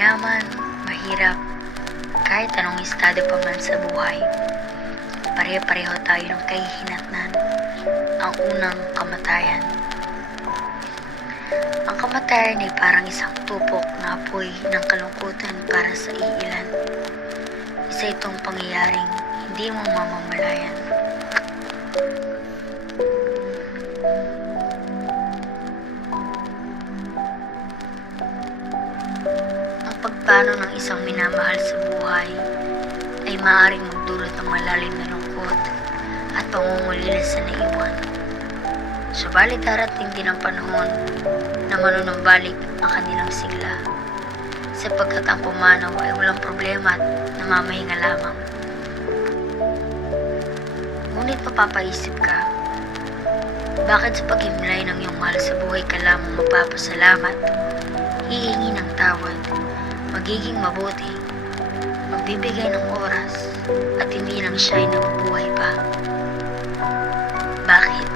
Mayaman, mahirap, kahit anong estado pa man sa buhay, pare-pareho tayo ng kahihinatnan, ang unang kamatayan. Ang kamatayan ay parang isang tupok na apoy ng kalungkutan para sa iilan. Isa itong pangyayaring hindi mo mamamalayan. Ang pagpano ng isang minamahal sa buhay ay maaaring magdulot ng malalim na lungkot at pangungulila sa naiwan. Subalit darating din ang panahon na manunumbalik ang kanilang sigla, sapagkat ang pumanaw ay walang problema at namamahinga lamang. Ngunit mapapaisip ka, bakit sa paghimlay ng iyong mahal sa buhay ka lamang magpapasalamat, hihingi ng tawad, magiging mabuti, magbibigay ng oras, at hindi lang siya'y nabubuhay pa? Bakit?